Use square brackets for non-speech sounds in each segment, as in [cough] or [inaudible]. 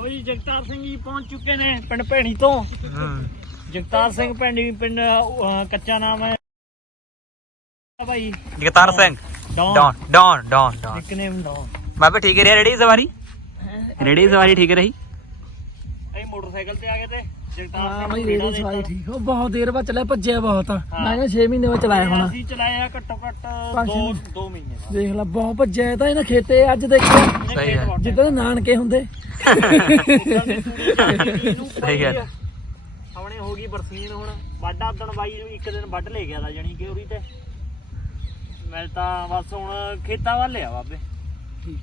ਲੋ ਜੀ ਜਗਤਾਰ ਸਿੰਘ ਜੀ ਪਹੁੰਚ ਚੁੱਕੇ ਨੇ ਪਿੰਡ ਭੈਣੀ ਤੋਂ। ਹੂੰ। ਜਗਤਾਰ ਸਿੰਘ ਭੈਣੀ ਪਿੰਡ ਅਹ, ਕੱਚਾ ਨਾਮ ਹੈ। ਭਾਈ। Jagtar Singh. Don. Don don don don. Nickname don. ਬਾਬੇ ਠੀਕ ਰਿਹਾ ਰੇੜੀ ਸਵਾਰੀ? ਰੇੜੀ ਸਵਾਰੀ ਠੀਕ ਰਹੀ ਅਸੀਂ ਮੋਟਰਸਾਈਕਲ ਤੇ ਆ ਗਏ ਤੇ ਜਗਤਾਰ ਹਾਂ ਸਿੰਘ ਬਈ ਨੂੰ ਰੇੜੀ ਦੇਤਾ। ਸਵਾਈ ਠੀਕ ਉਹ ਬਹੁਤ ਦੇਰ ਬਾਅਦ ਚੱਲਿਆ ਭੱਜਿਆ ਬਹੁਤ। ਆ ਹਾਂ। ਮੈਂ ਕਿਹਾ 6 ਮਹੀਨੇ ਬਾਅਦ ਚਲਾਇਆ ਹੋਣਾ। ਅਸੀਂ ਚਲਾਇਆ ਘੱਟੋ ਘੱਟ ਪੰਜ 2 ਛੇ 2 ਮਹੀਨੇ। ਬਾਅਦ। ਦੇਖ ਲੈ ਬਹੁਤ ਭੱਜਿਆ ਇਹ ਤਾਂ ਇਹਨਾਂ ਖੇਤੇ ਅੱਜ ਦੇਖਿਆ। ਸਹੀ ਹੈ। ਜਿੱਦਾਂ ਦੇ ਨਾਨਕੇ ਹੁੰਦੇ। ਸਹੀ ਗੱਲ। ਆਪਣੇ ਹੋ ਗਈ ਬਰਸੀਨ ਹੁਣ। ਵਾਢਾ ਉਦਣ ਬਾਈ ਨੂੰ ਇੱਕ ਦਿਨ ਵੱਢ ਲੈ ਗਿਆ ਦਾ ਜਾਨੀ ਕਿ ਉਰੀ ਤੇ। ਮੈਂ ਤਾਂ ਬਸ ਹੁਣ ਖੇਤਾਂ ਵੱਲ ਆ ਬਾਬੇ।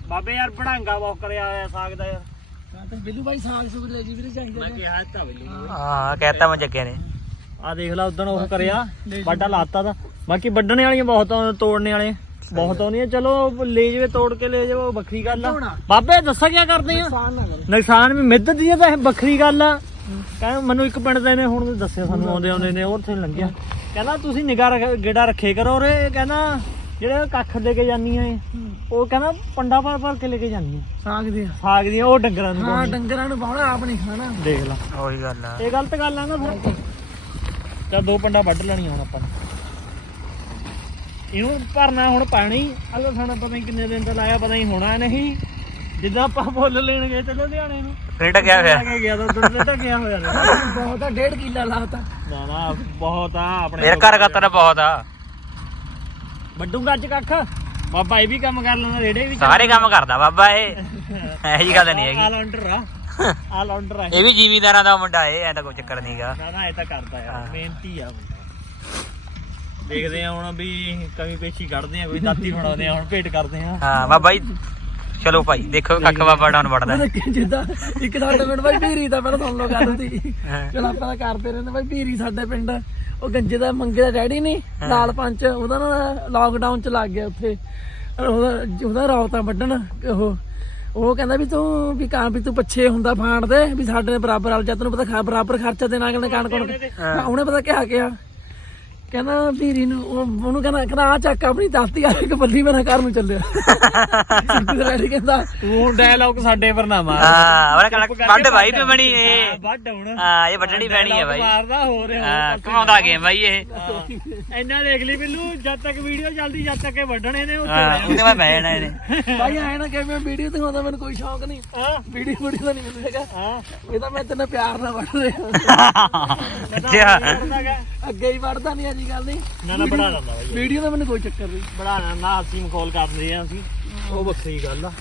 ਬਾਬੇ ਯਾਰ ਬੜਾਂਗਾ ਬਹੁਤ ਕਰਿਆ ਹੋਇਆ ਸਾਗ ਦਾ ਯਾਰ। ਬਿੱਲੂ ਭਾਈ ਸਾਗ ਸੁਗ ਲੈ ਜੀ ਵੀਰੇ ਚਾਹੀਦਾ ਮੈਂ ਕਿਹਾ ਤਾਂ ਬਈ। ਹਾਂ ਕਹਿਤਾ ਮੈਂ ਜੱਗੇ ਨੇ। ਆ ਦੇਖ ਲੈ ਉਦੋਂ ਉਹ ਕਰਿਆ ਵਾਢਾ ਲਾਤਾ ਤਾਂ। ਬਾਕੀ ਵੱਢਣੇ ਵਾਲੀਆਂ ਬਹੁਤ ਆ, ਤੋੜਨੇ ਵਾਲੇ। ਬਹੁਤ ਆਉਂਦੀਆਂ। ਚਲੋ ਲੈ ਜਵੇ ਤੋੜ ਕੇ ਲੈ ਜਾਵੋ ਵੱਖਰੀ ਗੱਲ ਆ। ਬਾਬੇ ਦੱਸਾਂ ਕੀ ਕਰਦੇ ਆ? ਨੁਕਸਾਨ ਨਾ ਕਰੋ। ਨੁਕਸਾਨ ਵੀ ਮਿੱਧ ਦੀ ਆ ਤਾਂ ਇਹ ਵੱਖਰੀ ਗੱਲ ਆ। ਕਹਿੰਦਾ ਮੈਨੂੰ ਇੱਕ ਪਿੰਡ ਦੇ ਨੇ ਹੁਣ ਦੱਸਿਆ ਸਾਨੂੰ ਆਉਂਦੇ ਆਉਂਦੇ ਨੇ ਉੱਥੇ ਲੰਘਿਆ। ਕਹਿੰਦਾ ਤੁਸੀਂ ਨਿਗਾਹ ਗੇੜਾ ਰੱਖੇ ਕਰੋ ਰੇ। ਕਹਿੰਦਾ ਜਿਹੜੇ ਕੱਖ ਲੈ ਕੇ ਜਾਂਦੀਆਂ ਏ ਉਹ ਕਹਿੰਦਾ ਪੰਡਾ ਭਰ ਭਰ ਕੇ ਲੈ ਕੇ ਜਾਂਦੀਆਂ। ਸਾਗ ਦੇ ਸਾਗ ਦੀਆਂ ਉਹ ਡੰਗਰਾਂ ਨੂੰ ਹਾਂ ਪਾਉਂਦੀਆਂ। ਡੰਗਰਾਂ ਨੂੰ ਪਾਉਣਾ ਆਪ ਨਹੀਂ ਖਾਣਾ। ਦੇਖ ਲਾ। ਉਹੀ ਗੱਲ ਆ। ਇਹ ਗਲਤ ਗੱਲ ਆ ਨਾ ਫਿਰ। ਚਾ ਦੋ ਪੰਡਾ ਵੱਢ ਲੈਣੀਆਂ ਹੁਣ ਆਪਾਂ ਨੇ। ਇਹਨੂੰ ਭਰਨਾ ਹੁਣ ਪਾਣੀ ਅੱਲਾ ਸਾਡਾ ਪਤਾ ਨਹੀਂ ਕਿੰਨੇ ਦਿਨ ਦਾ ਲਾਇਆ ਪਤਾ ਨਹੀਂ ਹੋਣਾ ਨਹੀਂ। ਜਿੱਦਾਂ ਆਪਾਂ ਫੁੱਲ ਲੈਣ ਗਏ ਤੇ ਲੁਧਿਆਣੇ ਨੂੰ। ਫੇਰ ਗਿਆ ਹੋਇਆ। ਕੇ ਗਿਆ ਤਾਂ ਦੁੱਧ ਢੱਕਿਆ ਹੋਇਆ। ਨੇ ਬਹੁਤ ਆ ਡੇਢ ਕਿੱਲਾ ਲਾਤਾ। ਨਾ ਨਾ ਬਹੁਤ ਆ ਆਪਣੇ ਮੇਰੇ ਘਰ ਖਾਤਰ ਬਹੁਤ ਆ। ਵੱਡੂਗਾ ਅੱਜ ਕੱਖ। ਬਾਬਾ ਇਹ ਵੀ ਕੰਮ ਕਰ ਲੈਂਦਾ ਰੇੜੇ ਵੀ ਸਾਰੇ ਕੰਮ ਕਰਦਾ ਬਾਬਾ ਇਹ। [laughs] ਜੀ ਗੱਲ ਨਹੀਂ ਹੈਗੀ। ਆਲਰਾਊਂਡਰ ਆ। [laughs] ਆਲਰਾਊਂਡਰ ਆ ਇਹ। ਵੀ ਜ਼ਿਮੀਦਾਰਾਂ ਦਾ ਮੁੰਡਾ ਇਹ ਐ ਤਾਂ ਕੋਈ ਚੱਕਰ ਨਹੀਂਗਾ ਨਾ ਨਾ ਇਹ ਤਾਂ ਕਰਦਾ ਯਾਰ। ਮਿਹਨਤੀ ਆ ਮੁੰਡਾ। ਦੇਖਦੇ ਆ ਹੁਣ ਵੀ ਕਮੀ ਪੇਸ਼ੀ ਕੱਢਦੇ ਆ ਕੋਈ ਦਾਤੀ ਬਣਾਉਂਦੇ ਆ ਹੁਣ ਭੇਟ ਕਰਦੇ ਆ। ਹਾਂ ਬਾਬਾ ਜੀ ਚਲੋ ਭਾਈ ਦੇਖੋ ਕੱਖ ਬਾਬਾ ਡਾਉਨ ਵੜਦਾ ਜਿੱਦਾਂ ਇੱਕ ਸਾਡੇ ਪਿੰਡ ਭਾਈ ਭੀਰੀ ਦਾ ਪਹਿਲਾਂ ਸੁਣ ਲਓ ਗੱਲ ਦੀ। ਚਲ ਆਪਾਂ ਤਾਂ ਕਰਦੇ ਰਹਿੰਦੇ ਭਾਈ ਭੀਰੀ ਸਾਡੇ ਪਿੰਡ। ਉਹ ਗੰਜੇ ਦਾ ਮੰਗੇ ਦਾ ਡੈਡੀ ਨਹੀਂ ਲਾਲ ਪੰਚ ਉਹਦਾ ਨਾ ਲਾਕਡਾਊਨ ਚ ਲੱਗ ਗਿਆ ਉੱਥੇ। ਉਹਦਾ ਉਹਦਾ ਰੌਤਾ ਵੱਢਣ ਉਹ ਉਹ ਕਹਿੰਦਾ ਵੀ ਤੂੰ ਵੀ ਕਾਂ ਵੀ ਤੂੰ ਪਿੱਛੇ ਹੁੰਦਾ ਫਾਂਡ ਦੇ ਵੀ ਸਾਡੇ ਨਾਲ ਬਰਾਬਰ ਵਾਲ ਜਾ ਤੈਨੂੰ ਪਤਾ ਖਾ ਬਰਾਬਰ ਖਰਚਾ ਦੇਣਾ ਕਿਨੇ ਕਣ ਕੋਣ ਉਹਨੇ ਪਤਾ ਕਿਹਾ ਕਿਹਾ? ਕਹਿੰਦਾ ਵੀਰੀ ਨੂੰ ਉਹ- ਉਹਨੂੰ ਕਹਿੰਦਾ ਕਹਿੰਦਾ ਆ ਚੱਕ ਆਪਣੀ ਦਾਤੀ ਆ ਇੱਕ ਬੱਲੀ ਮੇਰਾ ਘਰ ਨੂੰ ਚੱਲਿਆ। [laughs] ਡੈਡੀ ਕਹਿੰਦਾ ਤੂੰ ਡਾਇਲੌਗ ਸਾਡੇ ਪਰ ਨਾ ਮਾਰ। ਹਾਂ ਉਹਨੇ ਕਣਕ ਵੱਢ ਭਾਈ ਤੇ ਬਣੀ ਇਹ। ਵੱਡ ਹੁਣ। ਹਾਂ ਇਹ ਵੱਢਣੀ ਪੈਣੀ ਹੈ ਭਾਈ ਮਾਰਦਾ ਹੋ ਰਿਹਾ ਹਾਂ ਕਮਾਉਂਦਾ ਗੇਮ ਭਾਈ ਇਹ। ਇੰਨਾ ਦੇਖ ਲਈ ਬਿੱਲੂ ਜਦ ਤੱਕ ਵੀਡੀਓ ਚੱਲਦੀ ਜਦ ਤੱਕ ਇਹ ਵੱਢਣੇ ਨੇ ਉੱਥੇ ਉਹਦੇ ਬਾਅਦ ਬਹਿ ਜਾਣਾ ਇਹਨੇ। ਭਾਈ ਆਏ ਨਾ ਕਿ ਮੈਂ ਵੀਡੀਓ ਦਿਖਾਉਂਦਾ ਮੈਨੂੰ ਕੋਈ ਸ਼ੌਕ ਨਹੀਂ। ਹਾਂ। ਵੀਡੀਓ ਵੀਡੀਓ ਦਾ ਨਹੀਂ ਮੈਨੂੰ ਹੈਗਾ। ਹਾਂ। ਇਹ ਤਾਂ ਮੈਂ ਤੈਨੂੰ ਪਿਆਰ ਨਾਲ ਵੜ ਰਿਹਾ। ਅੱਛਾ। ਅੱਗੇ ਹੀ ਵੜਦਾ ਨਹੀਂ ਅਜੀ ਗੱਲ ਨਹੀਂ। ਨਾ ਨਾ ਬਣਾ ਲੈਂਦਾ ਬਾਈ। ਵੀਡੀਓ ਦਾ ਮੈਨੂੰ ਕੋਈ ਚੱਕਰ ਨਹੀਂ। ਬਣਾ ਲੈਂਦਾ ਅਸੀਂ ਮਖੌਲ ਕਰਦੇ ਆ ਅਸੀਂ। ਉਹ ਵੱਖਰੀ ਗੱਲ ਆ।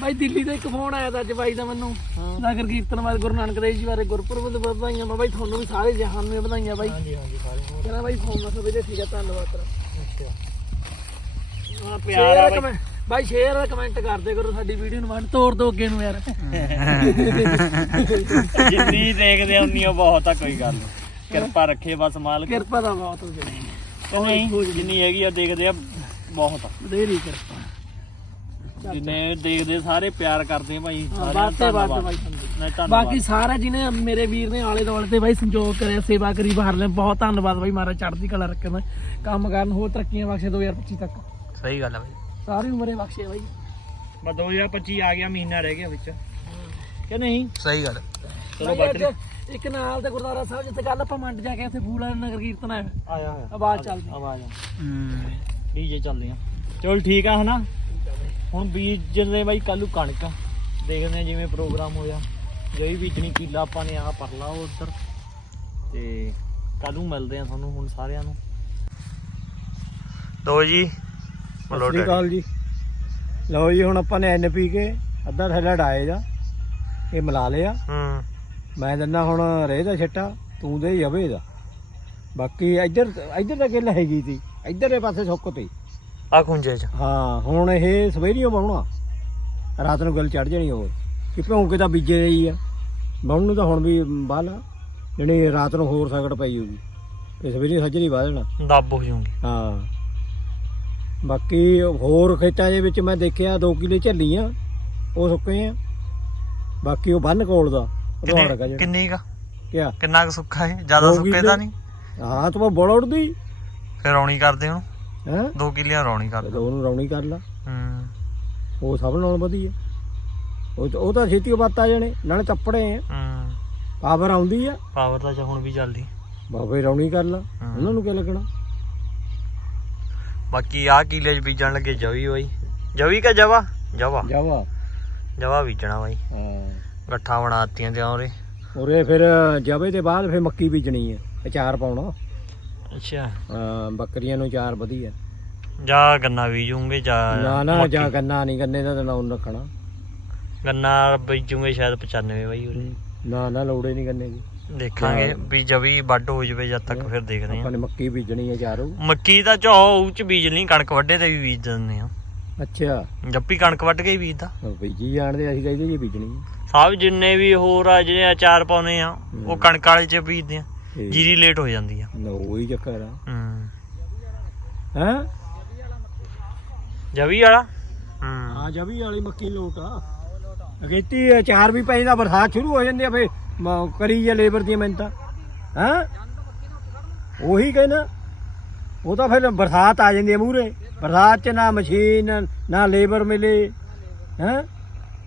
ਭਾਈ ਦਿੱਲੀ ਤੋਂ ਇੱਕ ਫੋਨ ਆਇਆ ਤਾਂ ਅੱਜ ਬਾਈ ਦਾ ਮੈਨੂੰ। ਨਗਰ ਕੀਰਤਨ ਬਾਰੇ ਗੁਰੂ ਨਾਨਕ ਦੇਵ ਜੀ ਬਾਰੇ ਗੁਰਪੁਰਬ ਦੇ ਵਧਾਈਆਂ ਮੈਂ ਬਾਈ ਤੁਹਾਨੂੰ ਵੀ ਸਾਰੇ ਜਹਾਨ ਨੂੰ ਵਧਾਈਆਂ ਬਾਈ। ਹਾਂਜੀ ਹਾਂਜੀ ਸਾਰੇ ਹੋਰ। ਕਹਿੰਦਾ ਬਾਈ ਫੋਨ ਦੱਸੋ ਵੀਰੇ ਠੀਕ ਹੈ ਧੰਨਵਾਦ ਤੇਰਾ। ਅੱਛਾ। ਹਾਂ ਪਿਆਰ ਆ ਬਾਈ। ਬਾਈ ਸ਼ੇਅਰ ਕਮੈਂਟ ਕਰਦੇ ਕਰੋ ਸਾਡੀ ਵੀਡੀਓ ਨੂੰ ਵੰਡ ਤੋੜ ਦੋ ਅੱਗੇ ਨੂੰ ਯਾਰ। ਜਿੰਨੀ ਦੇਖਦੇ ਆ ਉਨੀ ਬਹੁਤ ਆ ਕੋਈ ਗੱਲ ਨਹੀਂ ਕਿਰਪਾ ਰੱਖੇ ਬਸ ਮਾਲਕ। ਕਿਰਪਾ ਦਾ ਬਹੁਤ ਹੋ ਜਾਣੀ ਨਹੀਂ ਜਿੰਨੀ ਹੈਗੀ ਆ ਦੇਖਦੇ ਆ ਬਹੁਤ ਆ। ਬਥੇਰੀ ਕਿਰਪਾ। ਜਿੰਨੇ ਦੇਖਦੇ ਸਾਰੇ ਪਿਆਰ ਕਰਦੇ ਆ ਭਾਈ। ਬਾਤ ਤੇ ਬਾਤ ਬਾਈ ਧੰਨਵਾਦ। ਬਾਕੀ ਸਾਰਾ ਜਿਹਨੇ ਮੇਰੇ ਵੀਰ ਨੇ ਆਲੇ ਦੁਆਲੇ ਤੇ ਬਾਈ ਸੰਜੋਗ ਕਰਿਆ ਸੇਵਾ ਕਰੀ ਬਾਹਰ ਲੈ ਬਹੁਤ ਧੰਨਵਾਦ ਬਾਈ ਮਹਾਰਾਜ ਚੜ੍ਹਦੀ ਕਲਾ ਰੱਖਣ ਕੰਮ ਕਰਨ ਹੋਰ ਤਰੱਕੀਆਂ ਬਖਸ਼ੇ 2025 ਤੱਕ। ਸਹੀ ਗੱਲ ਆ ਭਾਈ ਸਾਰੀ ਉਮਰੇ ਬਖਸ਼ੇ ਬਾਈ। ਬਸ 2025 ਆ ਗਿਆ ਮਹੀਨਾ ਰਹਿ ਗਿਆ ਵਿੱਚ। ਕਿ ਨਹੀਂ? ਸਹੀ ਗੱਲ ਚਲੋ ਬਾਈ ਅੱਜ ਇੱਕ ਨਾਲ ਤੇ ਗੁਰਦੁਆਰਾ ਸਾਹਿਬ ਜਿੱਥੇ ਕੱਲ ਆਪਾਂ ਮੰਡ ਜਾ ਕੇ ਉੱਥੇ ਫੂਲਾ ਨਗਰ ਕੀਰਤਨ ਆਇਆ। ਆਇਆ ਹੋਇਆ ਆਵਾਜ਼ ਚੱਲਦੀ। ਆਵਾਜ਼ ਹੂੰ। ਡੀਜੇ ਚੱਲਦੇ ਆ। ਚਲ ਠੀਕ ਆ ਹਨਾ? ਹੁਣ ਬੀਜਦੇ ਬਾਈ ਕੱਲੂ ਕਣਕ। ਦੇਖਦੇ ਆ ਜਿਵੇਂ ਪ੍ਰੋਗਰਾਮ ਹੋਇਆ। ਜਿਹੜੀ ਬੀਜਣੀ ਕੀਲਾ ਆਪਾਂ ਨੇ ਆਹ ਪਰਲਾ ਉਹ ਉੱਧਰ। ਤੇ ਕੱਲੂ ਮਿਲਦੇ ਆ ਤੁਹਾਨੂੰ ਹੁਣ ਸਾਰਿਆਂ ਨੂੰ। ਦੋ ਜੀ ਸਤਿ ਸ੍ਰੀ ਅਕਾਲ ਜੀ। ਲਓ ਜੀ ਹੁਣ ਆਪਾਂ ਨੇ ਐਨ ਪੀ ਕੇ ਅੱਧਾ ਥੈਲਾ ਡਾਏ ਦਾ ਇਹ ਮਿਲਾ ਲਿਆ। ਹੂੰ। ਮੈਂ ਦਿੰਦਾ ਹੁਣ ਰੇਹ ਦਾ ਛੱਟਾ ਤੂੰ ਦੇ ਜਵੇ ਦਾ। ਬਾਕੀ ਇੱਧਰ ਇੱਧਰ ਤਾਂ ਗਿੱਲ ਹੈਗੀ ਸੀ ਇੱਧਰਲੇ ਪਾਸੇ ਸੁੱਕ ਤੀ। ਆ ਖੁੰਝੇ ਚ। ਹਾਂ ਹੁਣ ਇਹ ਸਵੇਰੀਓ ਬਾਉਣਾ। ਰਾਤ ਨੂੰ ਗਿੱਲ ਚੜ ਜਾਣੀ ਹੋਰ ਕਿ ਭੌਂ ਕੇ ਤਾਂ ਬੀਜੇ ਰਹੀ ਆ। ਬਾਉਣ ਨੂੰ ਤਾਂ ਹੁਣ ਵੀ ਬਾਲਾ ਜਿਹੜੀ ਰਾਤ ਨੂੰ ਹੋਰ ਸਗੜ ਪਈ ਹੋਊਗੀ। ਇਹ ਸਵੇਰੇ ਸੱਜਰੀ ਵਾਹ ਦੇਣਾ ਦੱਬ ਹੋ ਜੂਗੀ ਹਾਂ। ਬਾਕੀ ਹੋਰ ਖੇਤਾਂ ਦੇ ਵਿੱਚ ਮੈਂ ਦੇਖਿਆ 2 ਕਿਲੇ ਝੱਲੀਆਂ ਉਹ ਸੁੱਕੇ ਆ। ਬਾਕੀ ਉਹ ਬੰਨ ਕੋਲ ਦਾ। ਰੋੜ ਕਾ ਜਿਹੜਾ ਕਿੰਨੀ ਕਾ? ਕਿਆ? ਕਿੰਨਾ ਕੁ ਸੁੱਕਾ ਹੈ ਜ਼ਿਆਦਾ ਦੋ ਸੁੱਕੇ ਕਿੱਲੇ। ਤਾਂ ਨਹੀਂ? ਹਾਂ ਤੂੰ ਬੜ ਉੜਦੀ ਫਿਰ ਰੌਣੀ ਕਰਦੇ ਹੁਣ? ਹੈ? ਦੋ ਕਿੱਲਿਆਂ ਰੌਣੀ ਕਰ ਉਹਨੂੰ ਰੌਣੀ ਕਰ ਲਾ। ਹੂੰ। ਉਹ ਸਭ ਨਾਲੋਂ ਵਧੀਆ। ਉਹ ਉਹ ਤਾਂ ਛੇਤੀ ਬੱਤ ਆ ਜਾਣੇ ਨਾਲੇ ਤੱਪੜੇ ਆ। ਹੂੰ। ਪਾਵਰ ਆਉਂਦੀ ਆ। ਪਾਵਰ ਤਾਂ ਹੁਣ ਵੀ ਚੱਲਦੀ। ਬਾਬੇ ਰੌਣੀ ਕਰ ਲਾ। ਉਹਨਾਂ ਨੂੰ ਕੀ ਲੱਗਣਾ? ਬਾਕੀ ਆ ਕਿਲੇ ਚ ਬੀਜਣ ਲੱਗੇ ਜਵੀ ਬਾਈ। ਜਵੀ ਕਾ ਜਵਾ? ਜਵਾ। ਜਾਵਾ। ਜਵਾ ਬੀਜਣਾ ਬਾਈ। ਹਾਂ। ਗੱਠਾਂ ਬਣਾਤੀਆਂ ਤੇ ਔਰੇ ਉਰੇ ਫਿਰ ਜਵੇ ਦੇ ਬਾਅਦ ਫਿਰ ਮੱਕੀ ਬੀਜਣੀ ਹੈ ਅਚਾਰ ਪਾਉਣਾ। ਅੱਛਾ। ਬੱਕਰੀਆਂ ਨੂੰ ਚਾਰ ਵਧੀਆ। ਜਾਂ ਗੰਨਾ ਬੀਜੂਗੇ ਜਾਂ ਨਾ ਨਾ। ਜਾਂ ਗੰਨਾ ਨਹੀਂ ਗੰਨੇ ਦਾ ਤਾਂ ਨਾਮ ਰੱਖਣਾ। ਗੰਨਾ ਬੀਜੂਗੇ ਸ਼ਾਇਦ 95 ਬਾਈ ਉਰੇ। ਨਾ ਨਾ ਲੋੜੇ ਨਹੀਂ ਗੰਨੇ ਦੀ। ਦੇਖਾਂਗੇ ਵੀ ਜਵੀ ਵੱਡ ਹੋ ਜਵੇ ਜਦ ਤੱਕ ਫਿਰ ਦੇਖਦੇ ਆਪਾਂ ਹਾਂ ਨੇ ਮੱਕੀ ਬੀਜਣੀ ਹੈ ਚਾਰੋਂ। ਮੱਕੀ ਦਾ ਝੋ ਉਹ ਚ ਬੀਜ ਲਈ ਕਣਕ ਵੱਡੇ ਤੇ ਵੀ ਬੀਜ ਦਿੰਦੇ ਆ ਅੱਛਾ। ਜੱਪੀ ਕਣਕ ਵੱਢ ਕੇ ਹੀ ਬੀਜਦਾ। ਉਹ ਬੀਜੀ ਜਾਣਦੇ ਅਸੀਂ ਕਹਿੰਦੇ ਜੀ ਬੀਜਣੀ ਸਭ ਜਿੰਨੇ ਵੀ ਹੋਰ ਆ ਜਿਹੜੇ ਅਚਾਰ ਪਾਉਨੇ ਆ ਉਹ ਕਣਕ ਵਾਲੇ ਚ ਬੀਜਦੇ ਆ। ਜੀਰੀ ਲੇਟ ਹੋ ਜਾਂਦੀ ਆ। ਨਾ ਉਹੀ ਚੱਕਰ ਆ। ਹੂੰ। ਹੈ? ਜਵੀ ਵਾਲਾ? ਹੂੰ। ਹਾਂ ਜਵੀ ਵਾਲੀ ਮੱਕੀ ਲੋਟ ਆ। ਅਗੇਤੀ ਚਾਰ ਵੀ ਪੈਂਦਾ ਬਰਸਾਤ ਸ਼ੁਰੂ ਹੋ ਜਾਂਦੀ ਆ ਫੇ ਕਰੀ ਜੇ ਲੇਬਰ ਦੀ ਮਿਹਨਤਾਂ ਹੈ? ਉਹੀ ਕਹਿੰਦਾ। ਉਹ ਤਾਂ ਫਿਰ ਬਰਸਾਤ ਆ ਜਾਂਦੀ ਹੈ ਮੂਰੇ ਬਰਸਾਤ ਚ ਨਾ ਮਸ਼ੀਨ ਨਾ ਲੇਬਰ ਮਿਲੇ। ਹੈ?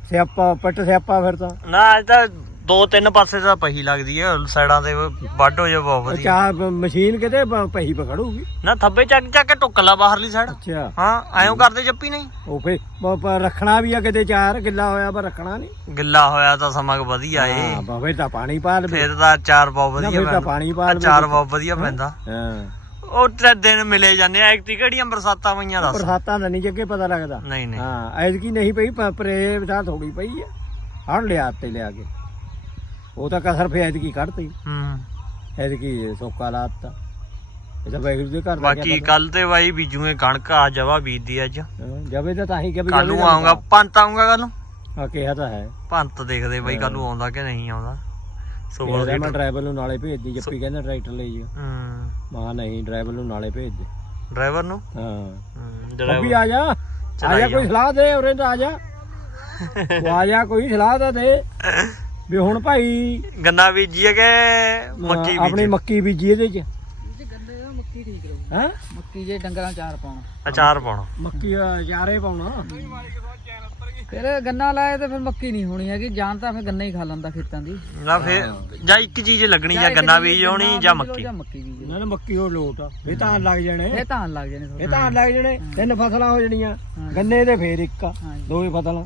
ਸਿਆਪਾ ਪੱਟ ਸਿਆਪਾ ਫਿਰ ਤਾਂ। ਨਾ ਇਹ ਤਾਂ ਦੋ ਤਿੰਨ ਪਾਸੇ ਤਾਂ ਪਹੀ ਲੱਗਦੀ ਆ ਸਾਈਡਾਂ ਤੇ ਵੱਡ ਹੋ ਜਾ ਬਹੁਤ ਵਧੀਆ। ਚਾਰ ਮਸ਼ੀਨ ਕਿਤੇ ਪ- ਪਹੀ ਪਕੜੂਗੀ? ਨਾ ਥੱਬੇ ਚੱਕ ਚੱਕ ਕੇ ਟੁੱਕ ਲਾ ਬਾਹਰਲੀ ਸਾਈਡ। ਅੱਛਾ। ਹਾਂ ਐਂ ਕਰਦੇ ਜੱਪੀ ਨਹੀਂ? ਉਹ ਫੇ ਰੱਖਣਾ ਵੀ ਆ ਕਿਤੇ ਚਾਰ ਗਿੱਲਾ ਹੋਇਆ ਪਰ ਰੱਖਣਾ ਨਹੀਂ। ਗਿੱਲਾ ਹੋਇਆ ਤਾਂ ਸਮਾਂ ਵਧੀਆ ਏ। ਹਾਂ ਬਾਵੇ ਤਾਂ ਪਾਣੀ ਪਾ ਲਵੇ। ਫਿਰ ਤਾਂ ਚਾਰ ਬਹੁਤ ਨਾ ਵਧੀਆ ਫਿਰ ਤਾਂ ਪੈਂਦਾ। ਪਾਣੀ ਪਾ ਲਵੇ ਚਾਰ ਬਹੁਤ ਵਧੀਆ ਪੈਂਦਾ। ਹਾਂ। ਉਹ ਤੇ ਦਿਨ ਮਿਲੇ ਜਾਂਦੇ ਆ ਇੱਕ ਕਿਹੜੀਆਂ ਬਰਸਾਤਾਂ ਪਈਆਂ ਦੱਸ। ਬਰਸਾਤਾਂ ਦਾ ਨਹੀਂ ਜੱਗੇ ਪਤਾ ਲੱਗਦਾ। ਨਹੀਂ ਨਹੀਂ। ਹਾਂ ਐਤਕੀ ਨਹੀਂ ਪਈ ਪਰੇ ਬਤਾ ਥੋੜੀ ਪਈ ਆ। ਹਣ ਲਿਆ ਤੇ ਲਿਆ ਕੇ। ਉਹ ਤਾਂ ਕਸਰ ਫੇ ਐਤਕੀ ਕੱਢਤੀ। ਹੂੰ। ਐਤਕੀ ਸੋਕਾ ਲਾਤਾ ਇਹ ਤਾਂ ਵੈਗਰੂ ਦੇ ਘਰ ਦਾ ਬਾਕੀ ਕੱਲ ਤੇ ਬਾਈ ਬੀਜੂਗੇ ਕਣਕ ਆ ਜਵਾ ਬੀਜਦੀ ਅੱਜ। ਜਵੇ ਤਾਂ ਤਾਂ ਹੀ ਕਿ ਕੱਲ ਨੂੰ ਆਉਂਗਾ ਪੰਤ ਆਉਂਗਾ ਕੱਲ ਨੂੰ। ਆ ਕਿਹਾ ਤਾਂ ਹੈ। ਪੰਤ ਦੇਖਦੇ ਬਾਈ ਕੱਲ ਨੂੰ ਆਉਂਦਾ ਕਿ ਨਹੀਂ ਆਉਂਦਾ। ਸੋ ਕਿਹਾ ਮੈਂ ਡਰਾਈਵਰ ਨੂੰ ਨਾਲੇ ਭੇਜ ਦੀ ਜੱਪੀ ਕਹਿੰਦਾ ਟਰੈਕਟਰ ਲੈ ਜਾ ਹੂੰ। ਮਾ ਨਹੀਂ ਡਰਾਈਵਰ ਨੂੰ ਨਾਲੇ ਭੇਜ ਦੇ। ਡਰਾਈਵਰ ਨੂੰ? ਹਾਂ। ਬੱਬੀ driver- ਆ ਜਾ। ਆ ਜਾ ਕੋਈ ਸਲਾਹ ਦੇ ਉਰੇ ਤਾਂ ਆ ਜਾ। [laughs] ਆ ਜਾ ਕੋਈ ਸਲਾਹ ਤਾਂ ਦੇ। ਵੀ ਹੁਣ ਭਾਈ ਗੰਨਾ ਬੀਜੀਏ ਕਿ ਮੱਕੀ ਆਪਣੀ ਬੀਜੀ ਮੱਕੀ ਬੀਜੀ ਇਹਦੇ ਚ। ਮੱਕੀ ਠੀਕ ਰਹੂ। ਹੈ? ਮੱਕੀ ਜੇ ਡੰਗਰਾਂ ਚਾਰ ਪਾਉਣਾ। ਅਚਾਰ ਪਾਉਣਾ। ਮੱਕੀ ਯਾਰੇ ਪਾਉਣਾ। ਫਿਰ ਗੰਨਾ ਲਾਏ ਤੇ ਫਿਰ ਮੱਕੀ ਨਹੀਂ ਹੋਣੀ ਹੈਗੀ ਜਾਂ ਤਾਂ ਫਿਰ ਗੰਨਾ ਹੀ ਖਾ ਲੈਂਦਾ ਖੇਤਾਂ ਦੀ। ਨਾ ਫੇਰ ਜਾਂ ਇੱਕ ਚੀਜ਼ ਲੱਗਣੀ ਜਾਂ ਗੰਨਾ ਬੀਜ ਹੋਣੀ ਜਾਂ ਮੱਕੀ। ਜਾਂ ਮੱਕੀ ਬੀਜ ਇਹਨਾਂ ਨੇ ਮੱਕੀ ਉਹ ਲੋਟ ਆ। ਇਹ ਤਾਂ ਲੱਗ ਜਾਣੇ। ਇਹ ਤਾਂ ਲੱਗ ਜਾਣੇ ਇਹ ਤਾਂ ਲੱਗ ਜਾਣੇ। ਤਿੰਨ ਫਸਲਾਂ ਹੋ ਜਾਣੀਆਂ। ਗੰਨੇ ਦੇ ਫੇਰ ਇੱਕ ਹੀ ਫਸਲਾਂ।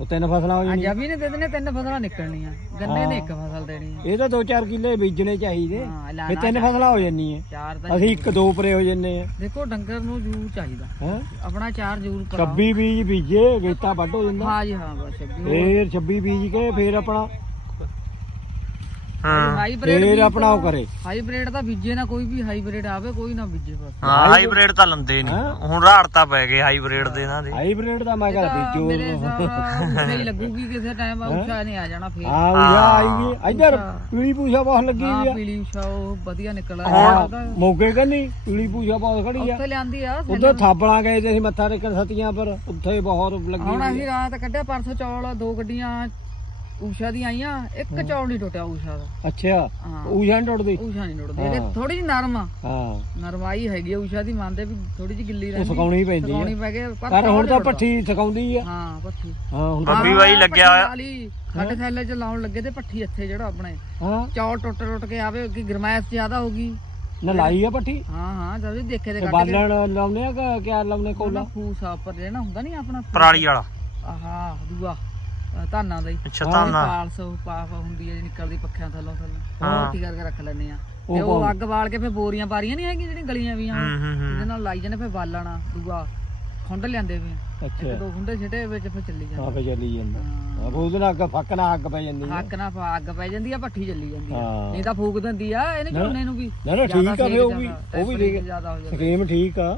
ਉਹ ਤਿੰਨ ਫਸਲਾਂ ਹੋ ਆ ਜਾਣੀਆਂ ਨੇ ਦੇ ਦੇਣੇ ਤਿੰਨ ਫਸਲਾਂ ਨਿਕਲਣੀਆਂ। ਗੰਨੇ ਨੇ ਇੱਕ ਫਸਲ ਦੇਣੀ। ਇਹ ਤਾਂ ਦੋ ਚਾਰ ਕਿੱਲੇ ਬੀਜਣੇ ਚਾਹੀਦੇ। ਹਾਂ ਲਾਣਾ ਤਿੰਨ ਫਸਲਾਂ ਹੋ ਜਾਂਦੀਆਂ। ਚਾਰ ਅਸੀਂ ਇੱਕ ਦੋ ਪਰੇ ਹੋ ਜੰਨੇ ਆ। ਦੇਖੋ ਡੰਗਰ ਨੂੰ ਜ਼ਰੂਰ ਚਾਹੀਦਾ। ਹੈ? ਆਪਣਾ ਚਾਰ ਜ਼ਰੂਰ ਕਰਾਓ। 26 ਬੀਜ ਬੀਜੇ ਗੇਤਾ ਵੱਢ ਹੋ ਜਾਂਦਾ। ਹਾਂ ਜੀ ਹਾਂ ਬਸ ਅੱਗੇ ਫੇਰ 26 ਬੀਜ ਕੇ ਫੇਰ ਆਪਣਾ ਹਾਂ। ਹਾਈਬ੍ਰਿਡ ਫੇਰ ਆਪਣਾ ਉਹ ਕਰੇ। ਹਾਈਬ੍ਰਿਡ ਤਾਂ ਬੀਜੇ ਨਾ ਕੋਈ ਵੀ ਹਾਈਬ੍ਰਿਡ ਆਵੇ ਕੋਈ ਨਾ ਬੀਜੇ ਬਸ। ਹਾਂ ਹਾਈਬ੍ਰਿਡ ਤਾਂ ਲੰਦੇ ਨਹੀਂ ਹੁਣ ਰਾੜ ਤਾਂ ਪੈ ਗਏ ਹਾਈਬ੍ਰਿਡ ਦੇ ਇਹਨਾਂ ਦੇ। ਹਾਈਬ੍ਰਿਡ ਦਾ ਮੈਂ ਕਿਹਾ ਤਾਂ ਬੀਜੋ ਮੇਰੇ ਹਿਸਾਬ ਨਾਲ ਸਹੀ ਲੱਗੂਗੀ ਕਿਸੇ ਟਾਈਮ ਉਸ਼ਾ ਨੇ ਆ ਜਾਣਾ ਫੇਰ। ਹਾਂ। ਉਹ ਆਈਏ ਇੱਧਰ ਪੀਲੀ ਪੂਛਾ ਬਹੁਤ ਲੱਗੀ ਹਾਂ ਹੋਈ ਆ। ਪੀਲੀ ਉਸ਼ਾ ਉਹ ਵਧੀਆ ਨਿਕਲ ਹਾਂ ਆਇਆ ਮੋਗੇ ਕੰਨੀ ਪੀਲੀ ਪੂਛਾ ਬਹੁਤ ਖੜੀ ਆ। ਉੱਥੇ ਲਿਆਂਦੀ ਆ ਥਾਪਲਾਂ ਗਏ ਅਸੀਂ ਮੱਥਾ ਟੇਕਣ ਸਤੀਆਂ ਪਰ ਉੱਥੇ ਬਹੁਤ ਲੱਗੀ ਹੁਣ ਹੋਈ ਅਸੀਂ ਰਾਤ ਕੱਢਿਆ ਪਰਸੋਂ ਚੌਲ ਦੋ ਗੱਡੀਆਂ ਊਸ਼ਾ ਦੀਆਂ ਆਈਆਂ ਇੱਕ ਚੌਲ ਨਹੀਂ ਟੁੱਟਿਆ ਊਸ਼ਾ ਦਾ। ਅੱਛਾ ਹਾਂ। ਊਸ਼ਾ ਨੀ ਟੁੱਟਦੀ? ਊਸ਼ਾ ਨਹੀਂ ਟੁੱਟਦੀ। ਇਹ ਥੋੜੀ ਜਿਹੀ ਨਰਮ ਆ। ਹਾਂ। ਨਰਮਾਈ ਹੈਗੀ ਆ ਊਸ਼ਾ ਦੀ ਮੰਨਦੇ ਵੀ ਥੋੜੀ ਜਿਹੀ ਗਿੱਲੀ ਰਹਿੰਦੀ। ਸੁਕਾਉਣੀ ਪੈਂਦੀ ਆ। ਸਕਾਉਣੀ ਪੈ ਗਏ ਪਰ ਹੁਣ ਤਾਂ ਪੱਠੀ ਸਿਕਾਉਂਦੀ ਆ। ਹਾਂ ਪੱਠੀ ਹਾਂ ਹੁਣ ਬੱਬੀ ਬਾਈ ਲੱਗਿਆ ਹੋਇਆ। ਵਾਲੀ ਸਾਡੇ ਥੈਲੇ ਚ ਲਾਉਣ ਲੱਗੇ ਤੇ ਪੱਠੀ ਇੱਥੇ ਜਿਹੜਾ ਆਪਣੇ ਹਾਂ। ਚੌਲ ਟੁੱਟ ਟੁੱਟ ਕੇ ਆਵੇ ਕਿ ਗਰਮੈਸ਼ ਜ਼ਿਆਦਾ ਹੋਗੀ ਨਾ ਲਾਈ ਆ ਪੱਠੀ ਹਾਂ ਹਾਂ ਜਦ ਵੀ ਦੇਖੇ ਤੇ ਤੇ ਕੱਢ ਕੇ। ਬਾਲਣ ਲਾਉਨੇ ਆ ਕਿ ਕਿਆ ਲਾਉਨੇ ਕੋਲਾ? ਫੂਸ ਉੱਪਰ ਜਿਹੜਾ ਹੁੰਦਾ ਨਹੀਂ ਆਪਣਾ ਪਰਾਲੀ ਵਾਲਾ। ਆਹਾ ਦੂਆ। ਧਾਨਾਂ ਦਾ ਹੀ। ਅੱਛਾ ਤਾਂ ਨਾ ਪਾਲਸ ਪਾਫ ਹੁੰਦੀ ਹੈ ਜਿਹੜੀ ਨਿਕਲਦੀ ਪੱਖਿਆਂ ਥੱਲੋਂ ਥੱਲੋਂ। ਹਾਂ। ਉਹ ਰੋਟੀ ਕਰਕੇ ਰੱਖ ਲੈਣੇ ਆ ਉਹ ਤੇ ਉਹ ਅੱਗ ਬਾਲ ਕੇ ਫਿਰ ਬੋਰੀਆਂ ਬਾਰੀਆਂ ਨਹੀਂ ਹੈਗੀਆਂ ਜਿਹੜੀਆਂ ਗਲੀਆਂ ਵੀਆਂ? ਹੂੰ ਹੂੰ ਹੂੰ। ਇਹਦੇ ਨਾਲ ਲਾਈ ਜਾਂਦੇ ਫਿਰ ਬਾਲਣਾ ਦੂਆ। ਖੁੰਡ ਲਿਆਂਦੇ ਵੀ। ਇੱਕ ਅੱਛਾ ਦੋ ਖੁੰਡੇ ਛਿਟੇ ਵਿੱਚ ਫਿਰ ਚੱਲੀ ਜਾਂਦੇ। ਫੇ ਚੱਲੀ ਜਾਂਦਾ। ਹਾਂ। ਫੇ ਉਹਦੇ ਨਾਲ ਅੱਗ ਫੱਕ ਨਾਲ ਅੱਗ ਪੈ ਜਾਂਦੀ ਆ ਹੱਕ ਨਾਲ ਅੱਗ ਪੈ ਜਾਂਦੀ ਆ ਭੱਠੀ ਚੱਲੀ ਜਾਂਦੀ ਆ। ਹਾਂ। ਨਹੀਂ ਤਾਂ ਫੂਕ ਦਿੰਦੀ ਆ ਇਹਨੇ ਝੋਨੇ ਨੂੰ ਵੀ। ਨਾ ਨਾ ਠੀਕ ਆ ਫੇ ਉਹ ਵੀ ਉਹ ਵੀ ਠੀਕ ਜ਼ਿਆਦਾ ਹੋ ਜਾਂਦਾ। ਸਕੀਮ ਠੀਕ ਆ।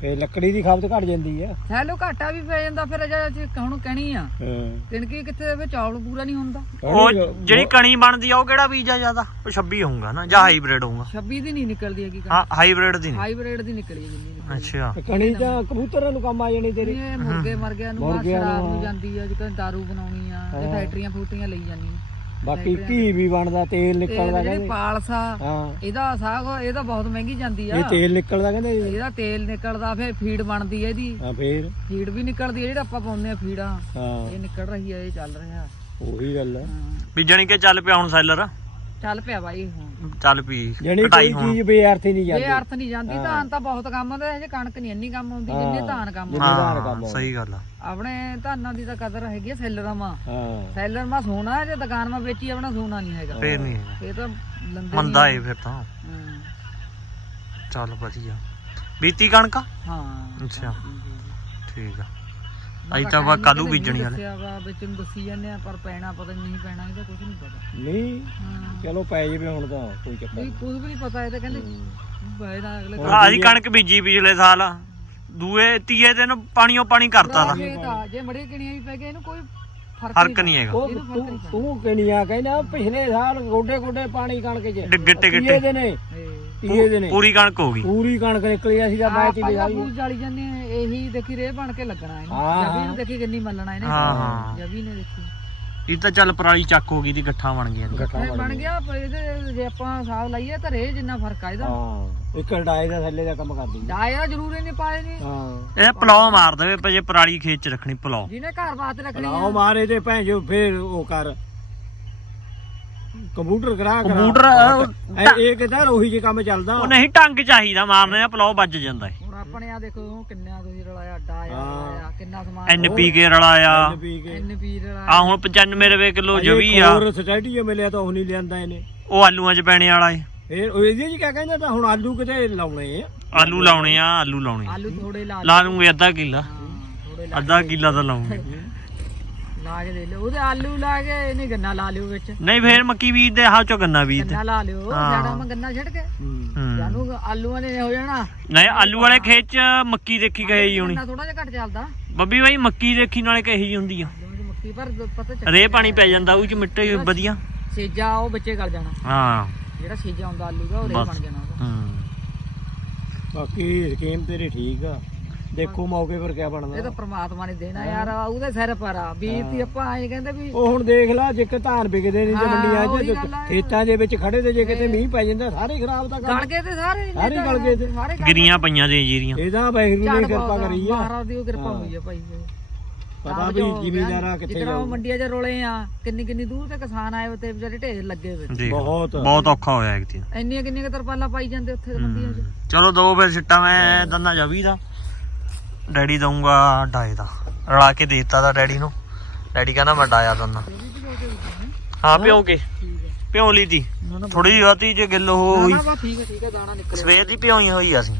ਫੇ ਲੱਕੜੀ ਦੀ ਖਪਤ ਘਟ ਜਾਂਦੀ ਆ। ਸੈਲੋ ਘਾਟਾ ਵੀ ਪੈ ਜਾਂਦਾ ਫਿਰ ਜੇ ਹੁਣ ਕਹਿਣੀ ਆ। ਹਾਂ। ਕਿੱਥੇ ਫਿਰ ਚੌਲ ਪੂਰਾ ਨਹੀਂ ਹੁੰਦਾ। ਉਹ ਜਿਹੜੀ ਕਣੀ ਬਣਦੀ ਆ ਉਹ ਕਿਹੜਾ ਬੀਜ ਆ ਜ਼ਿਆਦਾ? ਉਹ 26 ਹੋਊਗਾ ਨਾ ਜਾਂ ਹਾਈਬ੍ਰਿਡ ਹੋਊਗਾ? 26 ਦੀ ਨਹੀਂ ਨਿਕਲਦੀ ਹੈਗੀ ਹਾਂ ਹਾਈਬ੍ਰਿਡ ਦੀ ਨਹੀਂ। ਹਾਈਬ੍ਰਿਡ ਦੀ ਨਿਕਲੀ ਜਿੰਨੀ ਅੱਛਾ। ਕਣੀ ਤਾਂ ਕਬੂਤਰਾਂ ਨੂੰ ਕੰਮ ਆ ਜਾਣੀ ਤੇਰੀ। ਇਹ ਮੁਰਗੇ ਮਰ ਗਿਆ ਨੂੰ ਆ ਮੁਰਗਿਆਂ ਸ਼ਰਾਬ ਨੂੰ, ਜਾਂਦੀ ਆ ਜਿਵੇਂ ਦਾਰੂ ਬਣਾਉਣੀ ਆ ਇਹ ਫੈਕਟਰੀਆਂ ਫੂਟਰੀਆਂ ਲਈ ਜਾਂਦੀਆਂ ਬਾਕੀ ਘੀ ਵੀ ਬਣਦਾ ਤੇਲ ਨਿਕਲਦਾ ਕਹਿੰਦੇ। ਪਾਲਸਾ ਹਾਂ। ਇਹਦਾ ਸਾਗ ਇਹ ਤਾਂ ਬਹੁਤ ਮਹਿੰਗੀ ਜਾਂਦੀ ਆ। ਇਹ ਤੇਲ ਨਿਕਲਦਾ ਕਹਿੰਦੇ ਇਹਦਾ ਤੇਲ ਨਿਕਲਦਾ ਫਿਰ ਫੀਡ ਬਣਦੀ ਹੈ ਇਹਦੀ। ਹਾਂ ਫੇਰ। ਫੀਡ ਵੀ ਨਿਕਲਦੀ ਹੈ ਜਿਹੜਾ ਆਪਾਂ ਪਾਉਂਦੇ ਆ ਫੀਡਾਂ। ਹਾਂ। ਇਹ ਨਿਕਲ ਰਹੀ ਹੈ ਇਹ ਚੱਲ ਰਿਹਾ। ਉਹੀ ਗੱਲ ਹੈ ਹਾਂ। ਵੀ ਜਾਣੀ ਕਿ ਚੱਲ ਪਿਆ ਹੁਣ ਸੈਲਰ। ਚੱਲ ਪਿਆ ਬਾਈ ਹੁਣ। ਚੱਲ ਪੀ ਕਟਾਈ ਕੋਈ ਹੁਣ। ਚੀਜ਼ ਬੇਅਰਥੀ ਨਹੀਂ ਜਾਂਦੀ। ਅਰਥ ਨਹੀਂ ਜਾਂਦੀ ਧਾਨ ਤਾਂ ਬਹੁਤ ਕੰਮ ਆਉਂਦਾ ਹਜੇ ਕਣਕ ਨਹੀਂ ਇੰਨੀ ਕੰਮ ਆਉਂਦੀ ਜਿੰਨੇ ਧਾਨ ਕੰਮ ਆਉਂਦੇ। ਜ਼ਿੰਮੇਦਾਰ ਕੰਮ ਹਾਂ ਸਹੀ ਗੱਲ ਆ। ਆਪਣੇ ਧਾਨਾਂ ਦੀ ਤਾਂ ਕਦਰ ਹੈਗੀ ਆ ਸੈਲਰਾਂ ਮਾ। ਹਾਂ। ਸੈਲਰ ਮਾ ਸੋਨਾ ਹੈ ਜੇ ਦੁਕਾਨ ਮਾ ਵੇਚੀ ਆਪਣਾ ਸੋਨਾ ਨਹੀਂ ਹੈਗਾ। ਫੇਰ ਨਹੀਂ ਹੈਗਾ। ਇਹ ਤਾਂ ਲੰਦੇ ਮੰਦਾ ਏ ਫਿਰ ਤਾਂ। ਹਾਂ। ਚੱਲ ਵਧੀਆ। ਬੀਤੀ ਕਣਕ ਹਾਂ। ਅੱਛਾ। ਠੀਕ ਆ। ਅਸੀਂ ਤਾਂ ਵਾ ਕੱਲੂ ਬੀਜਣੀ ਵਾਲੇ ਵਾ ਵਿੱਚ ਨੂੰ ਦੱਸੀ ਜਾਂਦੇ ਆ ਪਰ ਪੈਣਾ ਪਤਾ ਨਹੀਂ ਪੈਣਾ ਇਹਦਾ ਕੁਝ ਨਹੀਂ ਪਤਾ। ਨਹੀਂ ਹਾਂ। ਚਲੋ ਪੈ ਜਾਵੇ ਹੁਣ ਤਾਂ ਕੋਈ ਚੱਕਰ ਨਹੀਂ ਨਹੀਂ। ਕੁਝ ਵੀ ਨਹੀਂ ਪਤਾ ਇਹ ਤਾਂ ਕਹਿੰਦੇ ਬਾਏ ਦਾ ਅਗਲੇ ਆ ਅਸੀਂ ਕਣਕ ਬੀਜੀ ਪਿਛਲੇ ਸਾਲ। ਦੂਏ ਤੀਏ ਦਿਨ ਪਾਣੀਓ ਪਾਣੀ ਕਰਤਾ ਤਾ। ਖੇਤ ਆ ਜੇ ਮੜੀ ਕਿਣੀਆਂ ਵੀ ਪੈ ਗਏ ਇਹਨੂੰ ਕੋਈ ਫ਼ਰਕ ਫ਼ਰਕ ਨਹੀਂ ਹੈਗਾ। ਉਹ ਤੂੰ ਤੂੰ ਕਿਣੀਆਂ ਕਹਿੰਦਾ ਪਿਛਲੇ ਸਾਲ ਗੋਡੇ ਗੋਡੇ ਪਾਣੀ ਕਣਕ 'ਚ। ਗਿੱਟੇ ਤੀਏ ਗਿੱਟੇ ਦੇ ਨੇ ਤੀਏ ਦੇ ਨੇ। ਪੂਰੀ ਕਣਕ ਹੋ ਗਈ। ਪੂਰੀ ਕਣਕ ਨਿਕਲੀ ਸੀਗਾ ਮੈਂ ਆਪਾਂ ਸਾਰੀ ਬੂਝ ਜਾਲੀ ਜਾਂਦੇ ਆ ਇਹੀ ਦੇਖੀ ਰੇ ਬਣ ਕੇ ਲੱਗਣਾ ਇਹਨੂੰ। ਹਾਂ, ਜਬੀ ਹਾਂ। ਨੂੰ ਦੇਖੀ ਕਿੰਨੀ ਮੱਲਣਾ ਇਹਨੇ। ਹਾਂ, ਹਾਂ। ਜਬੀ ਨੇ ਦੇਖੀ। ਇਹ ਤਾਂ ਚੱਲ ਪਰਾਲੀ ਚੱਕ ਹੋ ਗਈ ਦੀ ਗੱਠਾਂ ਬਣ ਗਈਆਂ। ਇਹ ਬਣ ਗਿਆ ਪਰ ਇਹਦੇ ਜੇ ਆਪਾਂ ਸਾਗ ਲਾਈਏ ਤਾਂ ਰੇ ਜਿੰਨਾ ਫ਼ਰਕ ਆ ਇਹਦਾ। ਹਾਂ। ਇੱਕ ਡਾਏ ਦਾ ਥੱਲੇ ਦਾ ਕੰਮ ਕਰਦੀ। ਡਾਇਆ ਜ਼ਰੂਰ ਇਹਨੇ ਪਾਏ ਨੇ। ਹਾਂ। ਇਹ ਪਲਾਉ ਮਾਰ ਦੇਵੇ ਪਰ ਜੇ ਪਰਾਲੀ ਖੇਤ ਚ ਰੱਖਣੀ ਪਲਾਉ ਜਿਹਨੇ ਘਰ ਬਾਤ ਰੱਖਣੀ ਆ। ਲਾਓ ਮਾਰੇ ਤੇ ਭੈਣ ਜੋ ਫੇਰ ਉਹ ਕਰ। ਕੰਪਿਊਟਰ ਕਰਾ ਕਰਾ। ਕੰਪਿਊਟਰ, ਇਹ ਇਹ ਕਿਦਾਂ ਉਹੀ ਜੇ ਕੰਮ ਚੱਲਦਾ। ਉਹ ਨਹੀਂ ਟੰਗ ਚਾਹੀਦਾ ਮਾਰਨੇ ਆ ਪਲਾਉ ਵੱਜ ਜਾਂਦਾ ਏ। ਹੁਣ ਆਪਣੇ ਆ ਦੇਖੋ ਉਹ ਕਿੰਨਾ ਤੁਸੀਂ ਰਲਾਇਆ ਡਾਇਆ ਰਲਾਇਆ ਕਿੰਨਾ ਸਮਾਨ ਐਨਪੀਕੇ ਰਲਾਇਆ। ਪੀ ਕੇ। ਐਨਪੀ ਰਲਾਇਆ। ਆ ਹੁਣ 95 ਰੁਪਏ ਕਿਲੋ ਜਵੀ ਆ। ਹੋਰ ਸੋਸਾਇਟੀ ਜੇ ਮਿਲਿਆ ਤਾਂ ਉਹ ਨਹੀਂ ਲਿਆਂਦਾ ਇਹਨੇ। ਉਹ ਆਲੂਆਂ ਚ ਪੈਣੇ ਵਾਲਾ ਏ। ਫੇਰ ਉਹ ਇਹਦੀ ਜੀ ਕਿਆ ਕਹਿੰਦਾ ਤਾਂ ਹੁਣ ਆਲੂ ਕਿਤੇ ਲਾਉਣੇ ਆ। ਆਲੂ ਲਾਉਣੇ ਆ ਆਲੂ ਲਾਉਣੇ ਆ। ਆਲੂ ਥੋੜੇ ਲਾ ਲਾ ਲੂੰਗੇ ਅੱਧਾ ਕਿੱਲਾ। ਥੋੜੇ ਅੱਧਾ ਕਿੱਲਾ ਤਾਂ ਲਾਉਂਗੇ। ਲਾ ਕੇ ਦੇ ਲਿਓ। ਉਹਦੇ ਆਲੂ ਲਾ ਕੇ ਇਹਨੇ ਗੰਨਾ ਲਾ ਲਿਓ ਵਿੱਚ। ਨਹੀਂ ਫੇਰ ਮੱਕੀ ਬੀਜ ਦੇ ਹਾਂ ਚੋ ਗੰਨਾ ਬੀਜ ਦੇ। ਗੰਨਾ ਲਾ ਲਿਓ ਸਾਡਾ ਮੈਂ ਗੰਨਾ ਛੱਡ ਕੇ। ਹੂੰ। ਹੂੰ। ਜਾਨੂੰ ਆਲੂਆਂ ਨੇ ਹੋ ਜਾਣਾ। ਨਹੀਂ ਆਲੂ ਵਾਲੇ ਖੇਤ ਚ ਮੱਕੀ ਦੇਖੀ ਗਏ ਜੀ ਹੁਣੀ। ਗੰਨਾ ਥੋੜਾ ਜਿਹਾ ਘੱਟ ਚੱਲਦਾ। ਬੱਬੀ ਬਾਈ ਮੱਕੀ ਦੇਖੀ ਨਾਲੇ ਕਹੀ ਜੀ ਹੁੰਦੀ ਆ। ਜਿਵੇਂ ਕਿ ਮੱਕੀ ਪਰ ਪਤਾ ਚੱਲ ਰੇ ਪਾਣੀ ਪੈ ਜਾਂਦਾ ਉਹ ਚ ਮਿੱਟੇ ਵਧੀਆ। ਸੇਜਾ ਉਹ ਬੱਚੇ ਗਲ ਜਾਣਾ ਹਾਂ। ਜਿਹੜਾ ਸੇਜਾ ਆਉਂਦਾ ਆਲੂ ਦਾ ਉਹ ਰੇ ਬਸ। ਬਣ ਜਾਣਾ ਉਹਦਾ। ਹੂੰ। ਬਾਕੀ ਸਕੀਮ ਤੇਰੀ ਠੀਕ ਆ। ਦੇਖੋ ਮੌਕੇ ਪਰ ਕਿਆ ਇਹ ਬਣਦਾ ਤਾਂ ਪ੍ਰਮਾਤਮਾ ਨੇ ਦੇਣਾ ਯਾਰ ਉਹਦੇ ਸਿਰ ਪਰ ਆ। ਦੀ ਆਪਾਂ ਐਂ ਕਹਿੰਦੇ ਵੀ ਉਹ ਹੁਣ ਦੇਖ ਲੈ ਜੇ ਕਿ ਧਾਨ ਵਿਕਦੇ ਨਹੀਂ ਜੇ ਹਾਂ, ਮੰਡੀਆਂ ਉਹੀ 'ਚ ਗੱਲ ਆ। ਖੇਤਾਂ ਦੇ ਵਿੱਚ ਖੜੇ ਤੇ ਜੇ ਕਿਤੇ ਮੀਂਹ ਪੈ ਜਾਂਦਾ ਸਾਰੇ ਖਰਾਬ ਤਾਂ ਗਲ ਕਰ ਗਏ ਤੇ ਸਾਰੇ ਸਾਰੇ ਗਲ ਗਏ ਤੇ। ਸਾਰੇ ਗਲ ਗਿਰੀਆਂ ਪਈਆਂ ਦੇ ਜੀਰੀਆਂ। ਇਹਦਾ ਵਾਹਿਗੁਰੂ ਨੇ ਕਿਰਪਾ ਕਰੀ ਆ। ਮਹਾਰਾਜ ਦੀ ਉਹ ਕਿਰਪਾ ਹੋਈ ਆ ਭਾਈ ਪਤਾ ਵੀ ਜ਼ਿਮੀਂਦਾਰਾ ਕਿੱਥੇ ਜਿੱਦਾਂ ਉਹ ਜਾਊ। ਮੰਡੀਆਂ 'ਚ ਰੋਲੇ ਆ ਕਿੰਨੀ ਕਿੰਨੀ ਦੂਰ ਤੇ ਕਿਸਾਨ ਆਏ ਹੋਏ ਤੇ ਵਿਚਾਰੇ ਢੇਰ ਲੱਗੇ ਹੋਏ। ਦੇਖ ਬਹੁਤ ਬਹੁਤ ਔਖਾ ਹੋਇਆ ਇੱਕ ਦਿਨ। ਇੰਨੀਆਂ ਕਿੰਨੀਆਂ ਕੁ ਤਰਪਾਲਾਂ ਪਾਈ ਜਾਂਦੇ ਉੱਥੇ ਮੰਡੀਆਂ 'ਚ? ਚਲੋ ਦੋ ਫਿਰ ਸਿੱਟਾ ਮੈਂ ਦੰਨਾ ਜਵੀ ਦਾ। ਡੈਡੀ ਦਊਂਗਾ ਡਾਏ ਦਾ। ਰਲਾ ਕੇ ਦੇ ਦਿੱਤਾ ਦਾ ਡੈਡੀ ਨੂੰ। ਡੈਡੀ ਕਹਿੰਦਾ ਮੈਂ ਡਾਇਆ ਦੰਨਾ ਹਾਂ ਪਿਓ ਕੇ। ਪਿਓ ਲਈ ਦੀ। ਥੋੜੀ ਜਿਹੀ ਵਾਤੀ ਜੇ ਗਿੱਲ ਹੋ ਹੋਈ ਨਾ ਬਾ ਠੀਕ ਹੈ ਠੀਕ ਹੈ ਦਾਣਾ ਨਿਕਲ ਸਵੇਰ ਦੀ ਪਿਓਈ ਹੋਈ ਅਸੀਂ।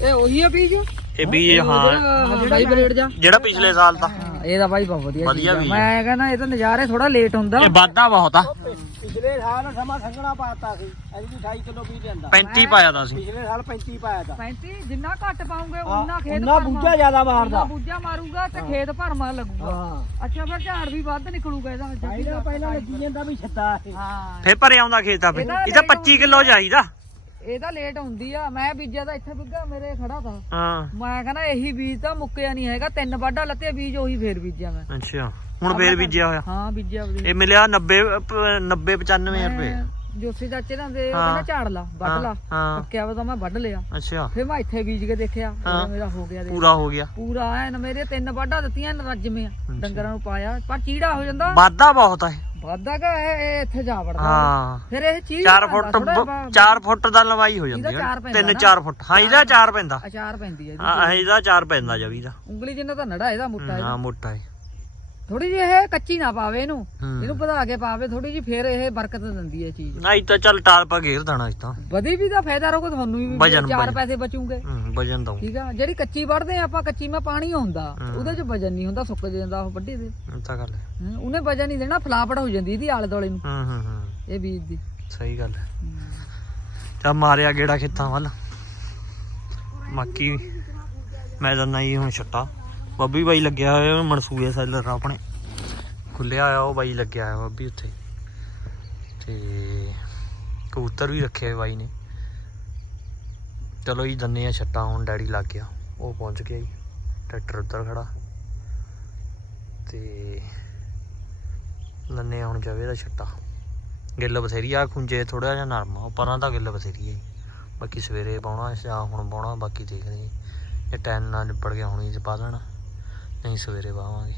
ਇਹ ਉਹੀ ਆ ਬੀਜ? ਇਹ ਵੀ ਹਾਂ। ਜਿਹੜਾ ਹੀ ਬਲੇਡ ਜਾ ਜਿਹੜਾ ਪਿਛਲੇ ਸਾਲ ਦਾ। ਇਹਦਾ ਬਾਈ ਬਹੁਤ ਵਧੀਆ ਵਧੀਆ ਆ। ਬੀਜ ਮੈਂ ਕਹਿੰਦਾ ਇਹ ਤਾਂ ਨਜ਼ਾਰੇ ਥੋੜਾ ਲੇਟ ਹੁੰਦਾ। ਇਹ ਵਾਧਾ ਬਹੁਤ ਆ। ਪਿਛਲੇ ਸਾਲ ਸਮਾਂ ਸੰਘਣਾ ਪਾਤਾ ਸੀ। ਐਤਕੀ 28 ਕਿਲੋ ਬੀਜ ਜਾਂਦਾ 35 ਪਾਇਆ ਦਾ ਸੀ। ਪਿਛਲੇ ਸਾਲ 35 ਪਾਇਆ ਤਾ। 35 ਜਿੰਨਾ ਘੱਟ ਪਾਉਂਗੇ ਉਨਾ ਖੇਤ ਉਹਨਾਂ ਬੂਝਾ ਜ਼ਿਆਦਾ ਮਾਰਦਾ। ਬੂਝਾ ਮਾਰੂਗਾ ਤੇ ਖੇਤ ਭਰਮਾ ਲੱਗੂਗਾ। ਹਾਂ। ਅੱਛਾ ਫਿਰ ਝਾੜ ਵੀ ਵੱਧ ਨਿਕਲੂਗਾ ਇਹਦਾ ਜੱਗੀ ਪਹਿਲਾਂ ਪਹਿਲਾਂ ਲੱਗੀ ਜਾਂਦਾ ਵੀ ਛੱਤਾ ਇਹ। ਹਾਂ। ਫੇਰ ਭਰੇ ਆਉਂਦਾ ਖੇਤ ਆਪੇ। ਇਹ ਤਾਂ 25 ਕਿਲੋ ਚਾਹੀਦਾ। ਇਹਦਾ ਲੇਟ ਹੁੰਦੀ ਆ। ਮੈਂ ਬੀਜਿਆ ਤਾਂ ਇੱਥੇ ਬਿੱਗਾ ਮੇਰੇ ਖੜਾ ਤਾ। ਹਾਂ। ਮੈਂ ਕਹਿੰਦਾ ਇਹੀ ਬੀਜ ਤਾਂ ਮੁੱਕਿਆ ਨਹੀਂ ਹੈਗਾ ਤਿੰਨ ਵਾਢਾ ਲੱਤੇ ਬੀਜ ਉਹੀ ਫੇਰ ਬੀਜਿਆ ਮੈਂ। ਅੱਛਾ। ਹੁਣ ਫੇਰ ਬੀਜਿਆ ਹੋਇਆ? ਹਾਂ ਬੀਜਿਆ ਉਹਦੀ ਇਹ ਮਿਲਿਆ 90 90 95 ਰੁਪਏ। ਜੋਸੀ ਚਾਚੇ ਨਾਲ ਦੇ। ਕਹਿੰਦਾ ਝਾੜ ਲਾ ਵੱਢ ਲਾ। ਪੱਕਿਆ ਵਾ ਤਾਂ ਮੈਂ ਵੱਢ ਲਿਆ। ਅੱਛਾ। ਫਿਰ ਮੈਂ ਇੱਥੇ ਬੀਜ ਕੇ ਦੇਖਿਆ ਮੇਰਾ ਹੋ ਗਿਆ ਪੂਰਾ ਹੋ ਗਿਆ। ਪੂਰਾ ਐਨ ਮੇਰੇ ਤਿੰਨ ਵਾਢਾ ਦਿੱਤੀਆਂ ਨਰਜਮੇ ਡੰਗਰਾਂ ਨੂੰ ਪਾਇਆ ਪਰ ਚੀੜਾ ਹੋ ਜਾਂਦਾ। ਵਾਧਾ ਬਹੁਤ ਆ ਕਾ ਇਹ ਇਹ ਇੱਥੇ ਜਾ ਵੜਦਾ। ਹਾਂ। ਫਿਰ ਇਹ ਚੀਜ਼ 4 ਫੁੱਟ 4 ਫੁੱਟ ਦਾ ਲੰਬਾਈ ਹੋ ਜਾਂਦੀ ਇਹਦਾ ਚਾਰ ਹੈ ਪੈਂਦਾ 3 ਨਾ। 4 ਫੁੱਟ। ਹਾਂ ਇਹਦਾ 4 ਪੈਂਦਾ। ਅਚਾਰ ਪੈਂਦੀ ਹੈ ਇਹਦੀ। ਹਾਂ ਇਹਦਾ 4 ਪੈਂਦਾ ਜਵੀ ਦਾ। ਉਂਗਲੀ ਜਿੰਨਾ ਤਾਂ ਨੜਾ ਇਹਦਾ ਮੁੱਟਾ ਹਾਂ ਮੋਟਾ ਹੈ ਥੋੜੀ ਜਿਹੀ ਇਹ ਕੱਚੀ ਨਾ ਪਾਵੇ ਇਹਨੂੰ। ਵਧਾ ਕੇ ਪਾਵੇ ਥੋੜੀ ਜਿਹੀ ਫਿਰ ਇਹ ਬਰਕਤ ਦਿੰਦੀ ਹੈ ਚੀਜ਼। ਨਹੀਂ ਤਾਂ ਚੱਲ ਟਾਲ ਪਾ ਘੇਰ ਦੇਣਾ ਇਸ ਤਾਂ। ਵਧੀ ਵੀ ਤਾਂ ਫਾਇਦਾ ਰਹੂਗਾ ਤੁਹਾਨੂੰ ਵੀ ਚਾਰ। ਪੈਸੇ ਬਚੂਗੇ। ਵਜਨ ਦਊਂ। ਠੀਕ ਆ ਜਿਹੜੀ ਕੱਚੀ ਵੜਦੇ ਆ ਆਪਾਂ ਕੱਚੀ ਮੈਂ ਪਾਣੀ ਹੁੰਦਾ। ਉਹਦੇ 'ਚ ਵਜਨ ਨਹੀਂ ਹੁੰਦਾ ਸੁੱਕ ਜਾਂਦਾ ਉਹ ਵੱਡੀ ਦੇ। ਇਹ ਤਾਂ ਗੱਲ ਹੈ। ਹੈਂ, ਉਹਨੇ ਵਜਨ ਨਹੀਂ ਦੇਣਾ ਫਲਾਪੜ ਹੋ ਜਾਂਦੀ ਇਹਦੀ ਆਲੇ ਦੁਆਲੇ ਨੂੰ। ਹੂੰ ਹੂੰ ਹੂੰ। ਇਹ ਬੀਜ ਦੀ। ਸਹੀ ਗੱਲ ਹੈ। ਤਾਂ ਮਾਰਿਆ ਗੇੜਾ ਖੇਤਾਂ ਵੱਲ। ਮੱਕੀ ਮੈਂ ਤਾਂ ਨਹੀਂ ਹੁਣ ਛੱਟਾ। ਬੱਬੀ ਬਾਈ ਲੱਗਿਆ ਹੋਇਆ ਮਨਸੂਏ ਸੈਲਰ ਆਪਣੇ। ਖੁੱਲਿਆ ਹੋਇਆ ਉਹ ਬਾਈ ਲੱਗਿਆ ਹੋਇਆ ਬੱਬੀ ਉੱਥੇ। ਤੇ ਕਬੂਤਰ ਵੀ ਰੱਖੇ ਹੋਏ ਬਾਈ ਨੇ। ਚਲੋ ਜੀ ਦੰਨੇ ਆ ਛੱਟਾ ਹੁਣ ਡੈਡੀ ਲੱਗ ਗਿਆ। ਉਹ ਪਹੁੰਚ ਗਿਆ ਜੀ। ਟਰੈਕਟਰ ਉੱਧਰ ਖੜਾ। ਤੇ ਲੰਨੇ ਹੁਣ ਜਾਵੇ ਦਾ ਛੱਟਾ ਗਿੱਲ ਬਥੇਰੀ ਆ, ਖੁੰਝੇ ਥੋੜਾ ਜਿਹਾ ਨਰਮ ਆ। ਪਰਾਂ ਤਾਂ ਗਿੱਲ ਬਥੇਰੀ ਹੈ ਬਾਕੀ ਸਵੇਰੇ ਪਾਉਣਾ ਜਾਂ ਹੁਣ ਪਾਉਣਾ, ਬਾਕੀ ਦੇਖਦੇ ਹਾਂ ਜੇ। ਟਾਈਮ ਨਾਲ ਨਿਬੜ ਗਿਆ, ਹੁਣੀ ਚ ਪਾ ਦੇਣਾ। ਨਹੀਂ ਸਵੇਰੇ ਪਾਵਾਂਗੇ।